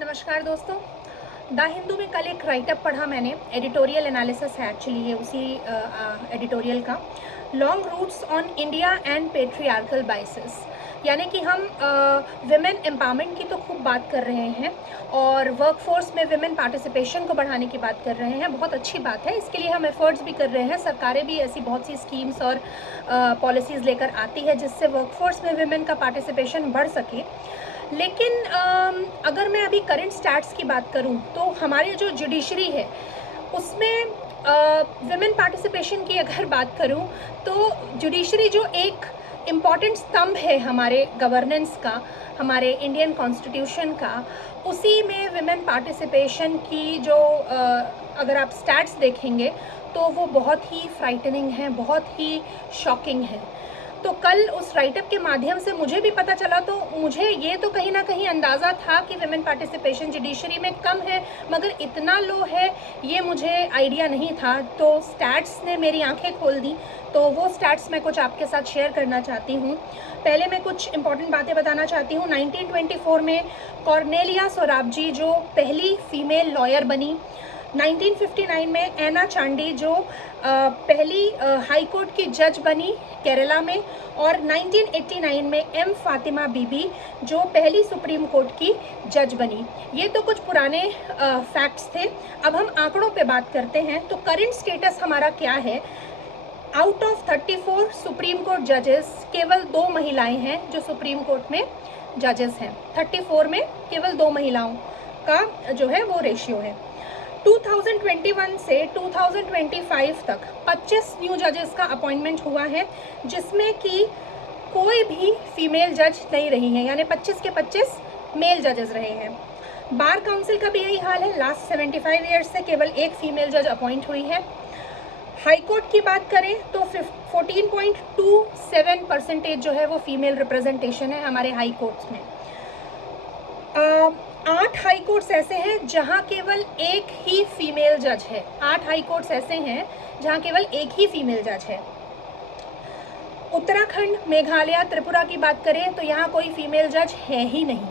नमस्कार दोस्तों। द हिंदू में कल एक राइटअप पढ़ा मैंने, एडिटोरियल एनालिसिस है एक्चुअली ये उसी एडिटोरियल का। Long roots on India and patriarchal biases, यानी कि हम विमेन एम्पावरमेंट की तो खूब बात कर रहे हैं और वर्कफोर्स में विमेन पार्टिसिपेशन को बढ़ाने की बात कर रहे हैं। बहुत अच्छी बात है, इसके लिए हम एफर्ट्स भी कर रहे हैं। सरकारें भी ऐसी बहुत सी स्कीम्स और पॉलिसीज़ लेकर आती है जिससे वर्कफोर्स में विमेन का पार्टिसिपेशन बढ़ सके। लेकिन अगर मैं अभी करंट स्टैट्स की बात करूं तो हमारी जो जुडिशरी है उसमें विमेन पार्टिसिपेशन की अगर बात करूं तो जुडिशरी जो एक इम्पॉर्टेंट स्तंभ है हमारे गवर्नेंस का, हमारे इंडियन कॉन्स्टिट्यूशन का, उसी में विमेन पार्टिसिपेशन की जो अगर आप स्टैट्स देखेंगे तो वो बहुत ही फ्राइटनिंग है, बहुत ही शॉकिंग है। तो कल उस राइटअप के माध्यम से मुझे भी पता चला, तो मुझे ये तो कहीं ना कहीं अंदाज़ा था कि विमेन पार्टिसिपेशन जुडिशरी में कम है, मगर इतना लो है ये मुझे आइडिया नहीं था। तो स्टैट्स ने मेरी आंखें खोल दी, तो वो स्टैट्स मैं कुछ आपके साथ शेयर करना चाहती हूँ। पहले मैं कुछ इंपॉर्टेंट बातें बताना चाहती हूँ। 1924 में कॉर्नेलिया सोराबजी जो पहली फीमेल लॉयर बनी, 1959 में एना चांडी जो पहली हाई कोर्ट की जज बनी केरला में, और 1989 में एम फातिमा बीबी जो पहली सुप्रीम कोर्ट की जज बनी। ये तो कुछ पुराने फैक्ट्स थे। अब हम आंकड़ों पे बात करते हैं। तो करंट स्टेटस हमारा क्या है? आउट ऑफ 34 सुप्रीम कोर्ट जजेस केवल 2 महिलाएं हैं जो सुप्रीम कोर्ट में जजेस हैं। 34 में केवल 2 महिलाओं का जो है वो रेशियो है। 2021 से 2025 तक 25 न्यू जजेस का अपॉइंटमेंट हुआ है, जिसमें कि कोई भी फीमेल जज नहीं रही है, यानी 25 के 25 मेल जजेस रहे हैं। बार काउंसिल का भी यही हाल है। लास्ट 75 ईयर्स से केवल एक फीमेल जज अपॉइंट हुई है। हाई कोर्ट की बात करें तो 14.27% जो है वो फीमेल रिप्रेजेंटेशन है हमारे हाई कोर्ट्स में। 8 हाई कोर्ट्स ऐसे हैं जहां केवल एक ही फीमेल जज है। 8 हाई कोर्ट्स ऐसे हैं जहां केवल एक ही फीमेल जज है। उत्तराखंड, मेघालय, त्रिपुरा की बात करें तो यहाँ कोई फीमेल जज है ही नहीं।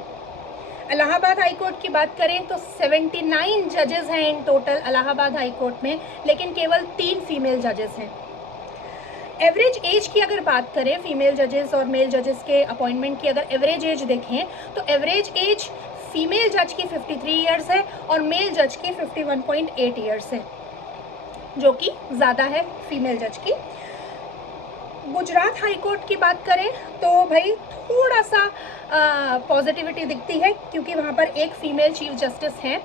इलाहाबाद हाई कोर्ट की बात करें तो 79 जजेस हैं in total Allahabad high court में, लेकिन केवल 3 फीमेल जजेस हैं। एवरेज एज की अगर बात करें फीमेल जजेस और मेल जजेस के अपॉइंटमेंट की, अगर एवरेज एज देखें तो एवरेज एज फीमेल जज की 53 ईयर्स है और मेल जज की 51.8 ईयर्स है, जो कि ज़्यादा है फीमेल जज की। गुजरात हाई कोर्ट की बात करें तो भाई थोड़ा सा पॉजिटिविटी दिखती है, क्योंकि वहाँ पर एक फीमेल चीफ जस्टिस हैं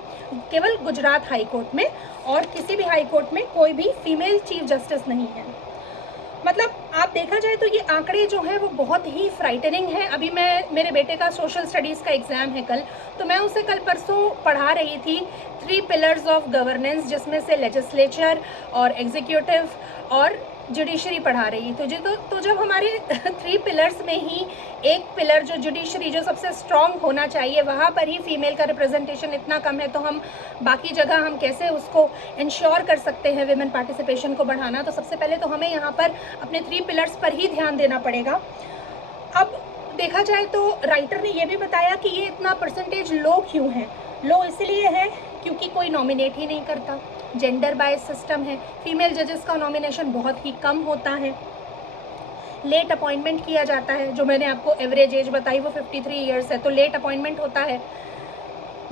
केवल गुजरात हाई कोर्ट में, और किसी भी हाई कोर्ट में कोई भी फीमेल चीफ जस्टिस नहीं है। मतलब आप देखा जाए तो ये आंकड़े जो हैं वो बहुत ही फ्राइटनिंग है। अभी मेरे बेटे का सोशल स्टडीज़ का एग्ज़ाम है कल, तो मैं उसे कल परसों पढ़ा रही थी 3 पिलर्स ऑफ गवर्नेंस, जिसमें से लेजिस्लेचर और एग्जीक्यूटिव और जुडिशरी पढ़ा रही थी। तो जब हमारे 3 पिलर्स में ही एक पिलर जो जुडिशरी जो सबसे स्ट्रॉन्ग होना चाहिए, वहाँ पर ही फीमेल का रिप्रेजेंटेशन इतना कम है, तो हम बाकी जगह हम कैसे उसको इंश्योर कर सकते हैं विमेन पार्टिसिपेशन को बढ़ाना? तो सबसे पहले तो हमें यहाँ पर अपने 3 पिलर्स पर ही ध्यान देना पड़ेगा। अब देखा जाए तो राइटर ने यह भी बताया कि ये इतना परसेंटेज लो क्यों है। लो इसलिए है क्योंकि कोई नॉमिनेट ही नहीं करता, जेंडर बायस सिस्टम है, फीमेल जजेस का नॉमिनेशन बहुत ही कम होता है, लेट अपॉइंटमेंट किया जाता है। जो मैंने आपको एवरेज एज बताई वो 53 ईयर्स है, तो लेट अपॉइंटमेंट होता है।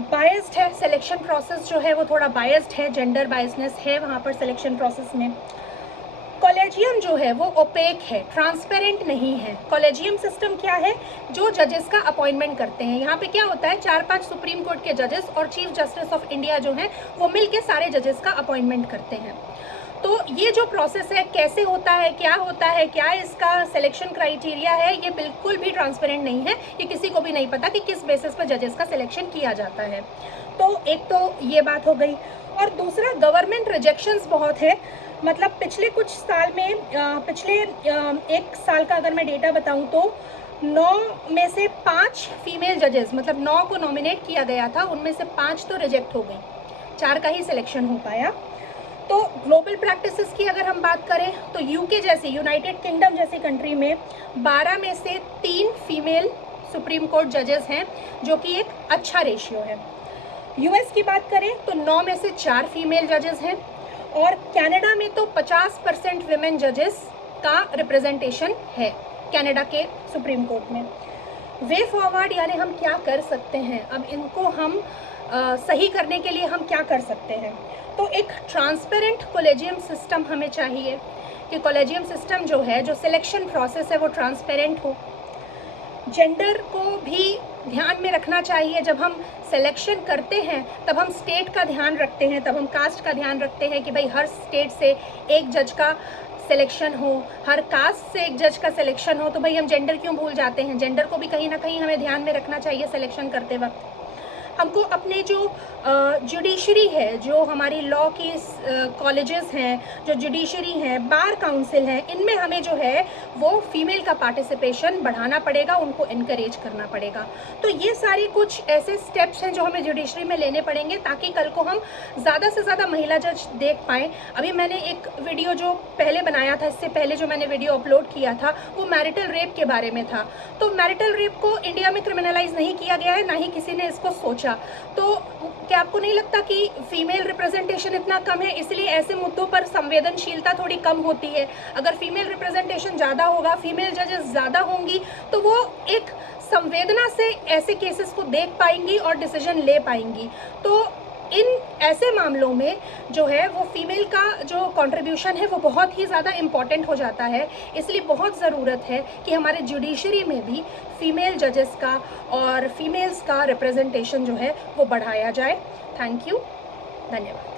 बायस्ड है सिलेक्शन प्रोसेस, जो है वो थोड़ा बायस्ड है, जेंडर बायसनेस है वहाँ पर सिलेक्शन प्रोसेस में। कॉलेजियम जो है वो ओपेक है, ट्रांसपेरेंट नहीं है। कॉलेजियम सिस्टम क्या है? जो जजेस का अपॉइंटमेंट करते हैं, यहाँ पे क्या होता है, 4-5 सुप्रीम कोर्ट के जजेस और चीफ जस्टिस ऑफ इंडिया जो हैं वो मिलके सारे जजेस का अपॉइंटमेंट करते हैं। तो ये जो प्रोसेस है कैसे होता है, क्या इसका सिलेक्शन क्राइटेरिया है, ये बिल्कुल भी ट्रांसपेरेंट नहीं है। ये किसी को भी नहीं पता कि किस बेसिस पर जजेस का सिलेक्शन किया जाता है। तो एक तो ये बात हो गई, और दूसरा गवर्नमेंट रिजेक्शंस बहुत है। मतलब पिछले कुछ साल में पिछले 1 साल का अगर मैं डेटा बताऊं तो 9 में से 5 फीमेल जजेस, मतलब 9 को नॉमिनेट किया गया था, उनमें से 5 तो रिजेक्ट हो गई, 4 का ही सिलेक्शन हो पाया। तो ग्लोबल प्रैक्टिसेस की अगर हम बात करें तो यूके जैसी, यूनाइटेड किंगडम जैसी कंट्री में 12 में से 3 फीमेल सुप्रीम कोर्ट जजेस हैं, जो कि एक अच्छा रेशियो है। यूएस की बात करें तो 9 में से 4 फीमेल जजेस हैं, और कनाडा में तो 50% विमेन जजेस का रिप्रेजेंटेशन है कनाडा के सुप्रीम कोर्ट में। वे फॉरवर्ड यानी हम क्या कर सकते हैं, अब इनको हम सही करने के लिए हम क्या कर सकते हैं। तो एक ट्रांसपेरेंट कॉलेजियम सिस्टम हमें चाहिए कि कॉलेजियम सिस्टम जो है, जो सिलेक्शन प्रोसेस है, वो ट्रांसपेरेंट हो। जेंडर को भी ध्यान में रखना चाहिए। जब हम सिलेक्शन करते हैं तब हम स्टेट का ध्यान रखते हैं, तब हम कास्ट का ध्यान रखते हैं कि भाई हर स्टेट से एक जज का सिलेक्शन हो, हर कास्ट से एक जज का सिलेक्शन हो। तो भाई हम जेंडर क्यों भूल जाते हैं? जेंडर को भी कहीं ना कहीं हमें ध्यान में रखना चाहिए सिलेक्शन करते वक्त। हमको अपने जो जुडिशरी है, जो हमारी लॉ की कॉलेजेस हैं, जो जुडिशरी हैं, बार काउंसिल हैं, इनमें हमें जो है वो फीमेल का पार्टिसिपेशन बढ़ाना पड़ेगा, उनको इनकरेज करना पड़ेगा। तो ये सारे कुछ ऐसे स्टेप्स हैं जो हमें जुडिशरी में लेने पड़ेंगे ताकि कल को हम ज़्यादा से ज़्यादा महिला जज देख पाएँ। अभी मैंने एक वीडियो जो पहले बनाया था, इससे पहले जो मैंने वीडियो अपलोड किया था, वो मैरिटल रेप के बारे में था। तो मैरिटल रेप को इंडिया में क्रिमिनलाइज नहीं किया गया है, ना ही किसी ने इसको सोचा। तो क्या आपको नहीं लगता कि फीमेल रिप्रेजेंटेशन इतना कम है, इसलिए ऐसे मुद्दों पर संवेदनशीलता थोड़ी कम होती है? अगर फीमेल रिप्रेजेंटेशन ज़्यादा होगा, फीमेल जजेस ज़्यादा होंगी, तो वो एक संवेदना से ऐसे केसेस को देख पाएंगी और डिसीजन ले पाएंगी। तो इन ऐसे मामलों में जो है वो फीमेल का जो कंट्रीब्यूशन है वो बहुत ही ज़्यादा इम्पॉर्टेंट हो जाता है। इसलिए बहुत ज़रूरत है कि हमारे जुडिशरी में भी फीमेल जजेस का और फीमेल्स का रिप्रेजेंटेशन जो है वो बढ़ाया जाए। थैंक यू, धन्यवाद।